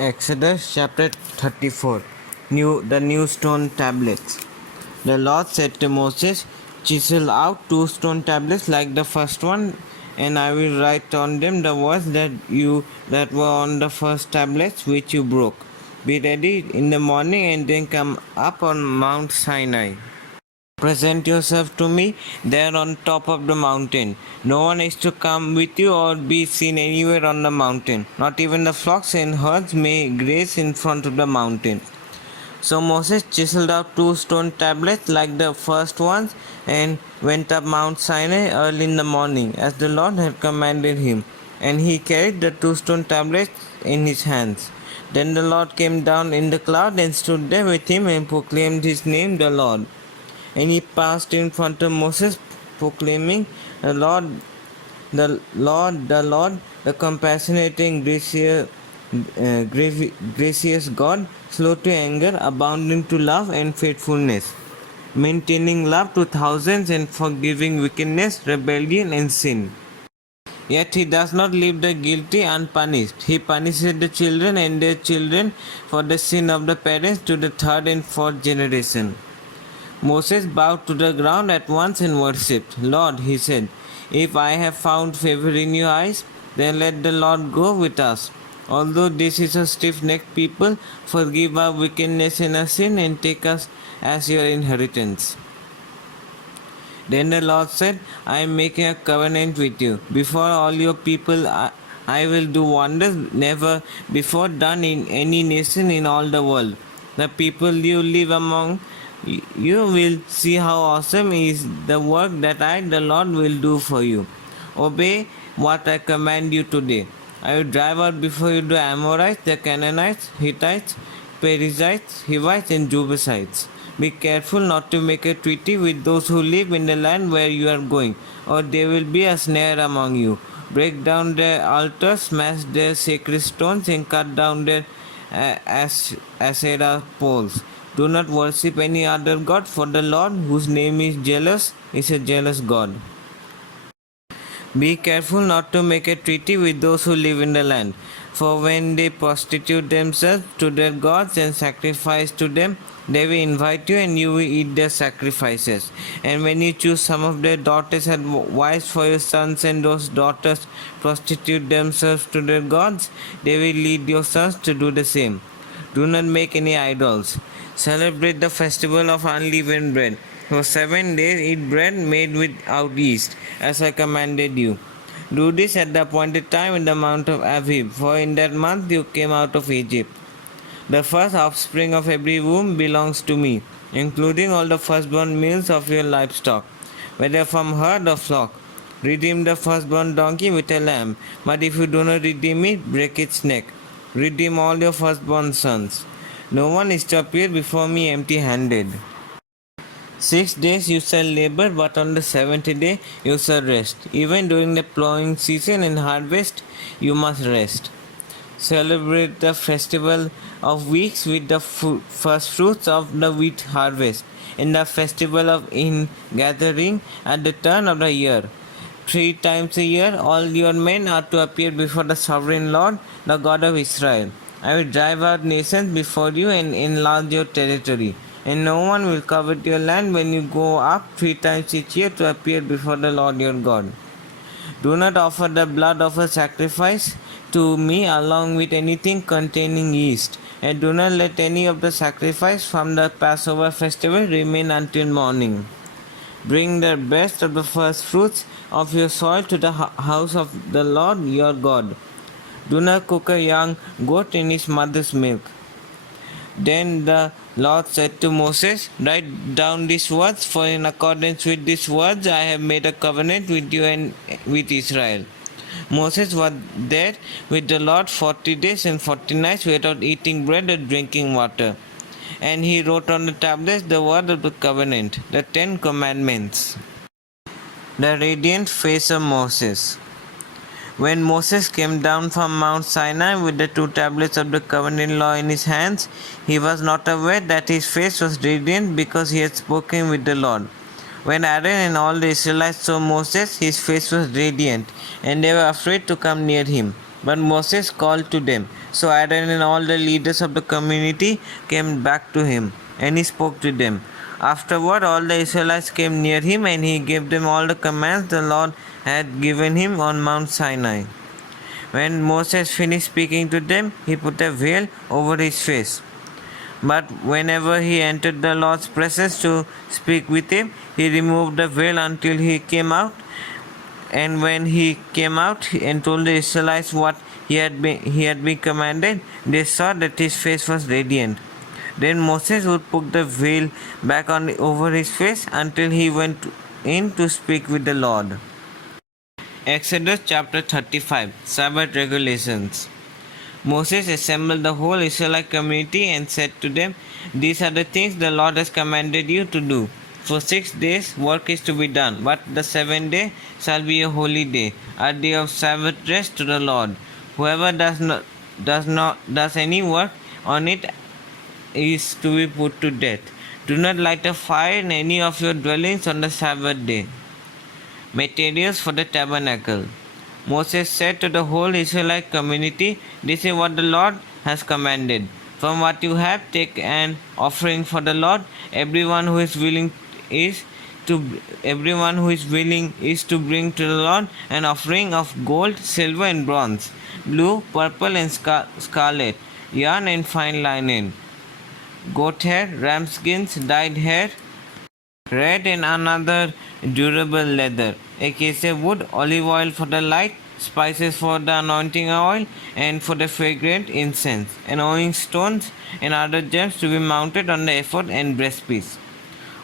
Exodus chapter 34. The new stone tablets. The Lord said to Moses, "Chisel out 2 stone tablets like the first one, and I will write on them the words that were on the first tablets which you broke. Be ready in the morning and then come up on Mount Sinai. Present yourself to me there on top of the mountain. No one is to come with you or be seen anywhere on the mountain. Not even the flocks and herds may graze in front of the mountain." So Moses chiseled out 2 stone tablets like the first ones and went up Mount Sinai early in the morning, as the Lord had commanded him. And he carried the 2 stone tablets in his hands. Then the Lord came down in the cloud and stood there with him and proclaimed his name, the Lord. And he passed in front of Moses, proclaiming, "The Lord, the compassionate and gracious God, slow to anger, abounding to love and faithfulness, maintaining love to thousands and forgiving wickedness, rebellion, and sin. Yet he does not leave the guilty unpunished. He punishes the children and their children for the sin of the parents to the 3rd and 4th generation." Moses bowed to the ground at once and worshipped. "Lord," he said, "if I have found favor in your eyes, then let the Lord go with us. Although this is a stiff-necked people, forgive our wickedness and our sin and take us as your inheritance." Then the Lord said, "I am making a covenant with you. Before all your people I will do wonders never before done in any nation in all the world. The people you live among, you will see how awesome is the work that I, the Lord, will do for you. Obey what I command you today. I will drive out before you the Amorites, the Canaanites, Hittites, Perizzites, Hivites, and Jebusites. Be careful not to make a treaty with those who live in the land where you are going, or there will be a snare among you. Break down their altars, smash their sacred stones, and cut down their Asherah poles. Do not worship any other god, for the Lord, whose name is jealous, is a jealous God. Be careful not to make a treaty with those who live in the land, for when they prostitute themselves to their gods and sacrifice to them, they will invite you and you will eat their sacrifices. And when you choose some of their daughters as wives for your sons and those daughters prostitute themselves to their gods, they will lead your sons to do the same. Do not make any idols. Celebrate the festival of unleavened bread. For 7 days eat bread made without yeast, as I commanded you. Do this at the appointed time in the month of Abib, for in that month you came out of Egypt. The first offspring of every womb belongs to me, including all the firstborn males of your livestock, whether from herd or flock. Redeem the firstborn donkey with a lamb, but if you do not redeem it, break its neck. Redeem all your firstborn sons. No one is to appear before me empty-handed. 6 days you shall labor, but on the 7th day you shall rest. Even during the plowing season and harvest, you must rest. Celebrate the festival of weeks with the first fruits of the wheat harvest, and the festival of ingathering at the turn of the year. 3 times a year, all your men are to appear before the sovereign Lord, the God of Israel. I will drive out nations before you and enlarge your territory, and no one will covet your land when you go up 3 times each year to appear before the Lord your God. Do not offer the blood of a sacrifice to me along with anything containing yeast, and do not let any of the sacrifice from the Passover festival remain until morning. Bring the best of the first fruits of your soil to the house of the Lord your God. Do not cook a young goat in its mother's milk." Then the Lord said to Moses, "Write down these words, for in accordance with these words I have made a covenant with you and with Israel." Moses was there with the Lord 40 days and 40 nights without eating bread or drinking water. And he wrote on the tablets the word of the covenant, the 10 commandments. The radiant face of Moses. When Moses came down from Mount Sinai with the 2 tablets of the covenant law in his hands, he was not aware that his face was radiant because he had spoken with the Lord. When Aaron and all the Israelites saw Moses, his face was radiant, and they were afraid to come near him. But Moses called to them, So Aaron and all the leaders of the community came back to him, and he spoke to them. Afterward, all the Israelites came near him, and he gave them all the commands the Lord had given him on Mount Sinai. When Moses finished speaking to them, he put a veil over his face. But whenever he entered the Lord's presence to speak with him, he removed the veil until he came out. And when he came out and told the Israelites what he had been commanded, they saw that his face was radiant. Then Moses would put the veil back on over his face until he went in to speak with the Lord. Exodus chapter 35 Sabbath regulations. Moses assembled the whole Israelite community and said to them, "These are the things the Lord has commanded you to do. For 6 days work is to be done, but the 7th day shall be a holy day, a day of Sabbath rest to the Lord. Whoever does any work on it is to be put to death. Do not light a fire in any of your dwellings on the Sabbath day." Materials for the tabernacle. Moses said to the whole Israelite community, "This is what the Lord has commanded. From what you have, take an offering for the Lord. Everyone who is willing is to bring to the Lord an offering of gold, silver, and bronze, blue, purple, and scarlet, yarn and fine linen, goat hair, ram skins, dyed hair, red and another durable leather, acacia wood, olive oil for the light, spices for the anointing oil and for the fragrant incense, and owing stones and other gems to be mounted on the ephod and breastpiece.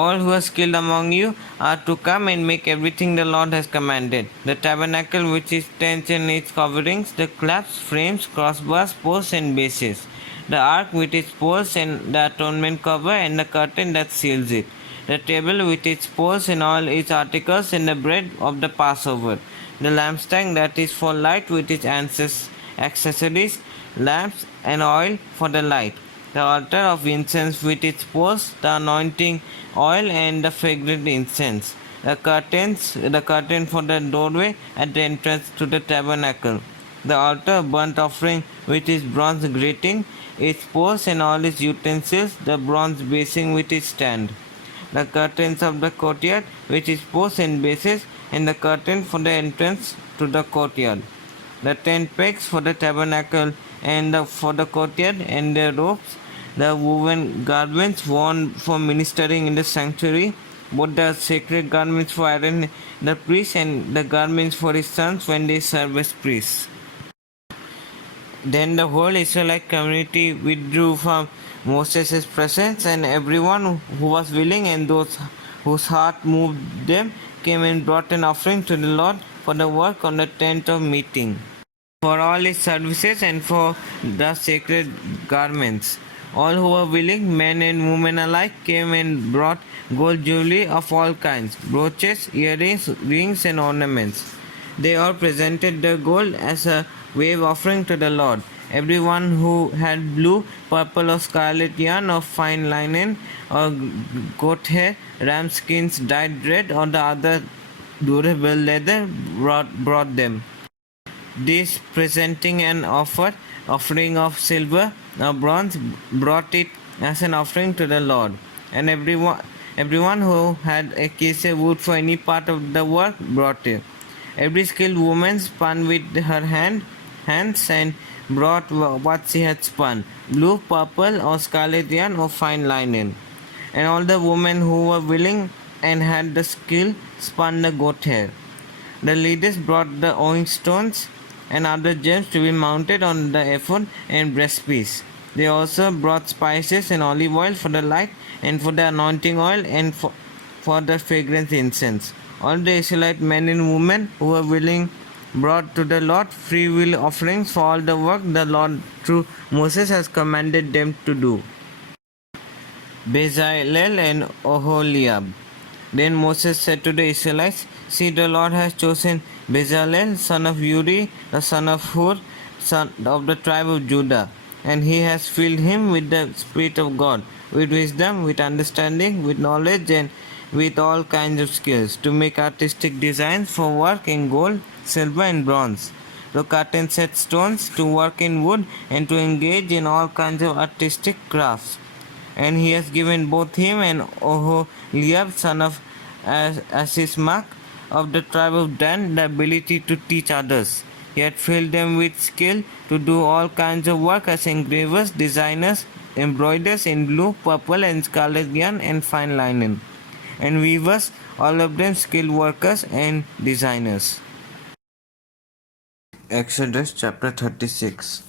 All who are skilled among you are to come and make everything the Lord has commanded: the tabernacle with its tents and its coverings, the clamps, frames, crossbars, posts, and bases, the ark with its poles and the atonement cover and the curtain that seals it, the table with its poles and all its articles, and the bread of the Passover, the lampstand that is for light with its accessories, lamps, and oil for the light, the altar of incense with its poles, the anointing oil, and the fragrant incense, the curtain for the doorway at the entrance to the tabernacle, the altar of burnt offering with its bronze grating, its poles and all its utensils, the bronze basin with its stand, the curtains of the courtyard with its posts and bases, and the curtain for the entrance to the courtyard, the tent pegs for the tabernacle and for the courtyard, and the ropes, the woven garments worn for ministering in the sanctuary, both the sacred garments for Aaron the priest and the garments for his sons when they serve as priests. Then the whole Israelite community withdrew from Moses' presence, and everyone who was willing and those whose heart moved them came and brought an offering to the Lord for the work on the tent of meeting, for all its services, and for the sacred garments. All who were willing, men and women alike, came and brought gold jewelry of all kinds, brooches, earrings, rings, and ornaments. They all presented the gold as a wave offering to the Lord. Everyone who had blue, purple, or scarlet yarn, or fine linen, or goat hair, ram skins dyed red, or the other durable leather brought them. These, presenting an offering of silver or bronze, brought it as an offering to the Lord. And everyone who had acacia wood for any part of the work brought it. Every skilled woman spun with her hands and brought what she had spun: blue, purple, or scarlet yarn, or fine linen. And all the women who were willing and had the skill spun the goat hair. The leaders brought the owing stones and other gems to be mounted on the ephod and breastpiece. They also brought spices and olive oil for the light, and for the anointing oil, and for the fragrant incense. All the Israelite men and women who were willing brought to the Lord free will offerings for all the work the Lord through Moses has commanded them to do. Bezalel and Oholiab. Then Moses said to the Israelites, "See, the Lord has chosen Bezalel, son of Uri, the son of Hur, son of the tribe of Judah, and he has filled him with the Spirit of God, with wisdom, with understanding, with knowledge, and with all kinds of skills, to make artistic designs for work in gold, silver, and bronze, to cut and set stones, to work in wood, and to engage in all kinds of artistic crafts. And he has given both him and Oholiab, son of Asismach, of the tribe of Dan, the ability to teach others. He had filled them with skill to do all kinds of work as engravers, designers, embroiderers in blue, purple, and scarlet yarn and fine linen, and weavers, all of them skilled workers and designers. Exodus chapter 36.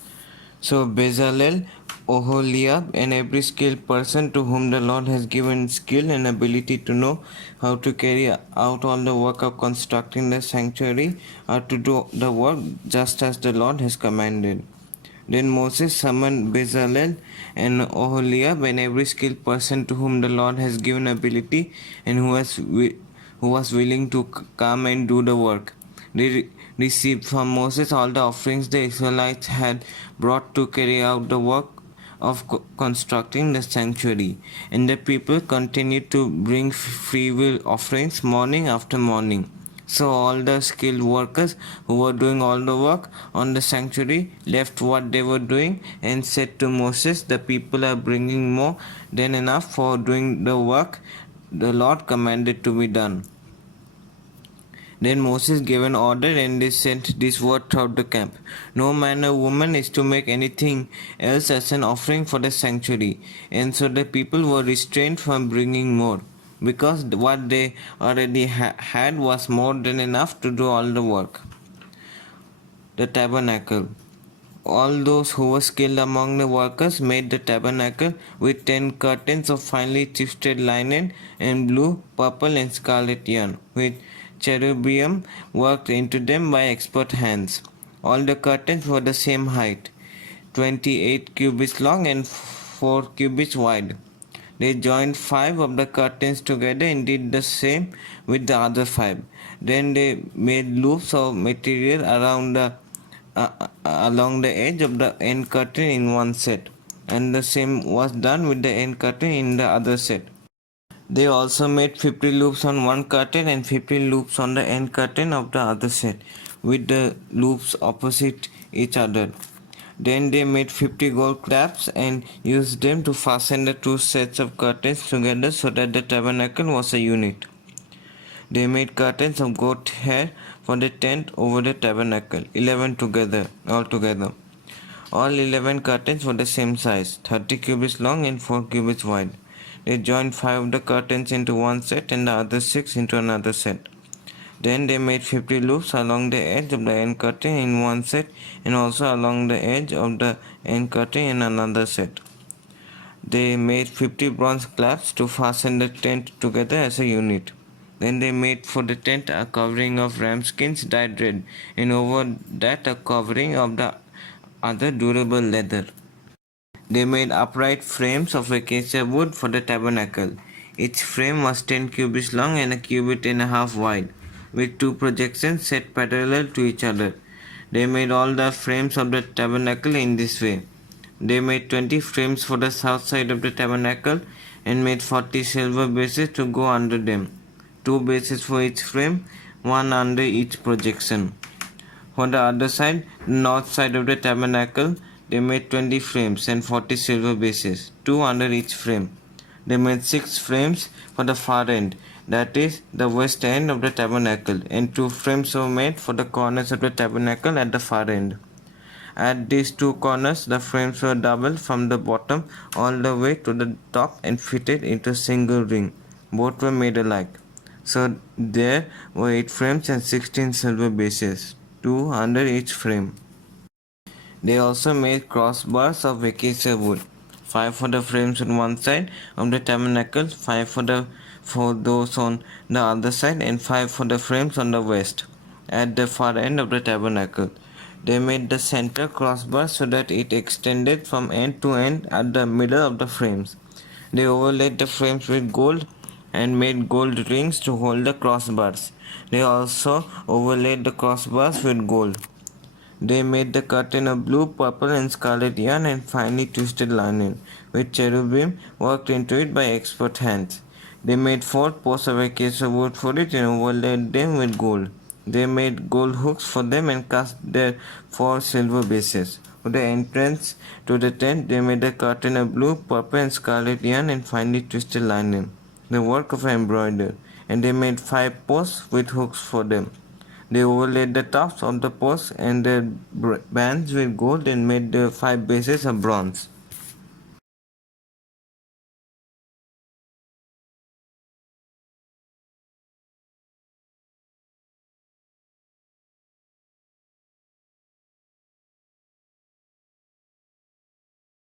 So Bezalel, Oholiab, and every skilled person to whom the Lord has given skill and ability to know how to carry out all the work of constructing the sanctuary are to do the work just as the Lord has commanded. Then Moses summoned Bezalel and Oholiab and every skilled person to whom the Lord has given ability and who was willing to come and do the work. They received from Moses all the offerings the Israelites had brought to carry out the work of constructing the sanctuary, and the people continued to bring freewill offerings morning after morning. So all the skilled workers who were doing all the work on the sanctuary left what they were doing and said to Moses, "The people are bringing more than enough for doing the work the Lord commanded to be done." Then Moses gave an order, and they sent this word throughout the camp: "No man or woman is to make anything else as an offering for the sanctuary." And so the people were restrained from bringing more, because what they already had was more than enough to do all the work. The tabernacle. All those who were skilled among the workers made the tabernacle with 10 curtains of finely twisted linen and blue, purple, and scarlet yarn, with cherubim worked into them by expert hands. All the curtains were the same height, 28 cubits long and 4 cubits wide. They joined 5 of the curtains together and did the same with the other 5. Then they made loops of material along the edge of the end curtain in one set, and the same was done with the end curtain in the other set. They also made 50 loops on one curtain and 50 loops on the end curtain of the other set, with the loops opposite each other. Then they made 50 gold clasps and used them to fasten the two sets of curtains together so that the tabernacle was a unit. They made curtains of goat hair for the tent over the tabernacle, 11 altogether. All 11 curtains were the same size, 30 cubits long and 4 cubits wide. They joined 5 of the curtains into one set and the other 6 into another set. Then they made 50 loops along the edge of the end curtain in one set and also along the edge of the end curtain in another set. They made 50 bronze clasps to fasten the tent together as a unit. Then they made for the tent a covering of ram skins dyed red, and over that a covering of the other durable leather. They made upright frames of acacia wood for the tabernacle. Each frame was 10 cubits long and a cubit and a half wide, with 2 projections set parallel to each other. They made all the frames of the tabernacle in this way. They made 20 frames for the south side of the tabernacle and made 40 silver bases to go under them, 2 bases for each frame, 1 under each projection. For the other side, the north side of the tabernacle, they made 20 frames and 40 silver bases, 2 under each frame. They made 6 frames for the far end, that is, the west end of the tabernacle, and 2 frames were made for the corners of the tabernacle at the far end. At these 2 corners, the frames were doubled from the bottom all the way to the top and fitted into a single ring. Both were made alike. So there were 8 frames and 16 silver bases, 2 under each frame. They also made crossbars of acacia wood, 5 for the frames on one side of the tabernacle, 5 for those on the other side, and 5 for the frames on the west, at the far end of the tabernacle. They made the center crossbar so that it extended from end to end at the middle of the frames. They overlaid the frames with gold and made gold rings to hold the crossbars. They also overlaid the crossbars with gold. They made the curtain of blue, purple, and scarlet yarn and finely twisted linen, with cherubim worked into it by expert hands. They made 4 posts of acacia wood for it and overlaid them with gold. They made gold hooks for them and cast their 4 silver bases. For the entrance to the tent, they made a curtain of blue, purple, and scarlet yarn and finely twisted linen, the work of an embroiderer, and they made 5 posts with hooks for them. They overlaid the tops of the posts and the bands with gold and made the 5 bases of bronze.